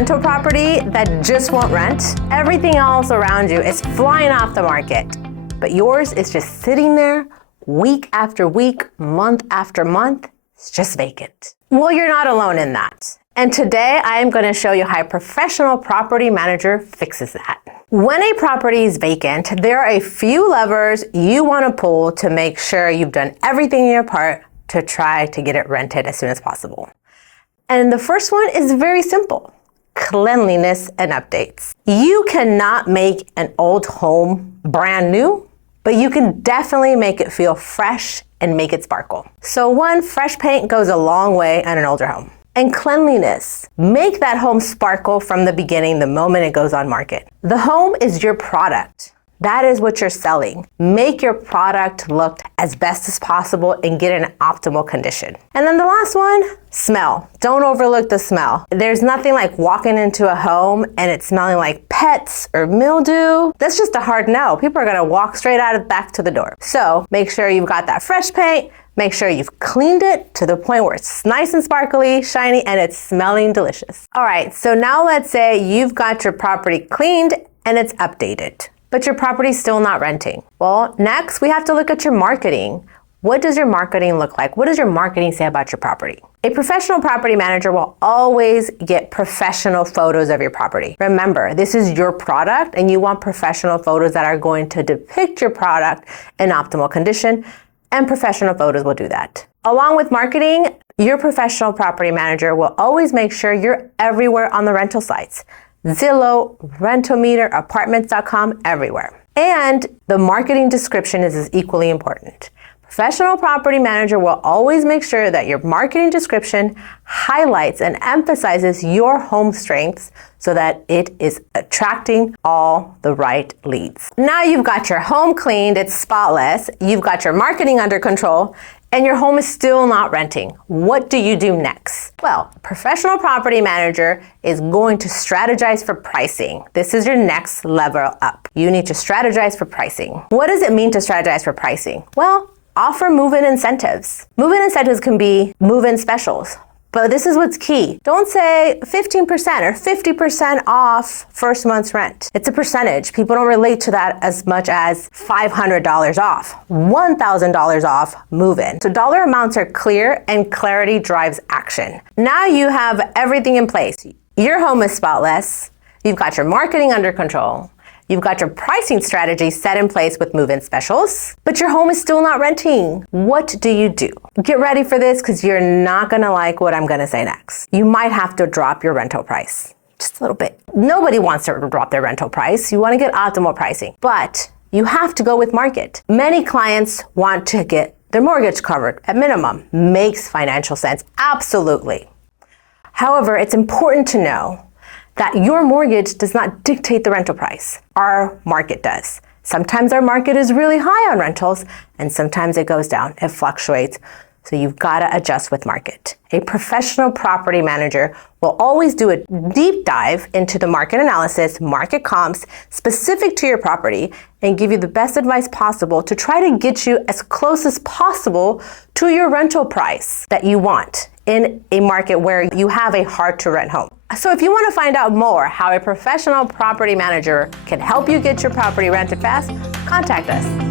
rental property that just won't rent? Everything else around you is flying off the market, but yours is just sitting there week after week, month after month. It's just vacant. Well, you're not alone in that. And today I am going to show you how a professional property manager fixes that. When a property is vacant, there are a few levers you want to pull to make sure you've done everything in your part to try to get it rented as soon as possible. And the first one is very simple: cleanliness and updates. You cannot make an old home brand new, but you can definitely make it feel fresh and make it sparkle. So one, fresh paint goes a long way on an older home. And cleanliness. Make that home sparkle from the beginning, the moment it goes on market. The home is your product. That is what you're selling. Make your product look as best as possible and get in optimal condition. And then the last one, smell. Don't overlook the smell. There's nothing like walking into a home and it smelling like pets or mildew. That's just a hard no. People are gonna walk straight out of back to the door. So make sure you've got that fresh paint. Make sure you've cleaned it to the point where it's nice and sparkly, shiny, and it's smelling delicious. All right, so now let's say you've got your property cleaned and it's updated, but your property's still not renting. Well, next we have to look at your marketing. What does your marketing look like? What does your marketing say about your property? A professional property manager will always get professional photos of your property. Remember, this is your product and you want professional photos that are going to depict your product in optimal condition, and professional photos will do that. Along with marketing, your professional property manager will always make sure you're everywhere on the rental sites. Zillow, Rental Meter, Apartments.com, everywhere. And the marketing description is equally important. Professional property manager will always make sure that your marketing description highlights and emphasizes your home strengths so that it is attracting all the right leads. Now you've got your home cleaned, it's spotless, you've got your marketing under control, and your home is still not renting. What do you do next? Well, a professional property manager is going to strategize for pricing. This is your next level up. You need to strategize for pricing. What does it mean to strategize for pricing? Well, offer move-in incentives. Move-in incentives can be move-in specials, but this is what's key. Don't say 15% or 50% off first month's rent. It's a percentage. People don't relate to that as much as $500 off, $1,000 off move-in. So dollar amounts are clear and clarity drives action. Now you have everything in place. Your home is spotless. You've got your marketing under control. You've got your pricing strategy set in place with move-in specials, but your home is still not renting. What do you do? Get ready for this because you're not gonna like what I'm gonna say next. You might have to drop your rental price, just a little bit. Nobody wants to drop their rental price. You wanna get optimal pricing, but you have to go with market. Many clients want to get their mortgage covered at minimum. Makes financial sense, absolutely. However, it's important to know that your mortgage does not dictate the rental price. Our market does. Sometimes our market is really high on rentals and sometimes it goes down, it fluctuates. So you've got to adjust with market. A professional property manager will always do a deep dive into the market analysis, market comps, specific to your property, and give you the best advice possible to try to get you as close as possible to your rental price that you want in a market where you have a hard to rent home. So if you want to find out more how a professional property manager can help you get your property rented fast, contact us.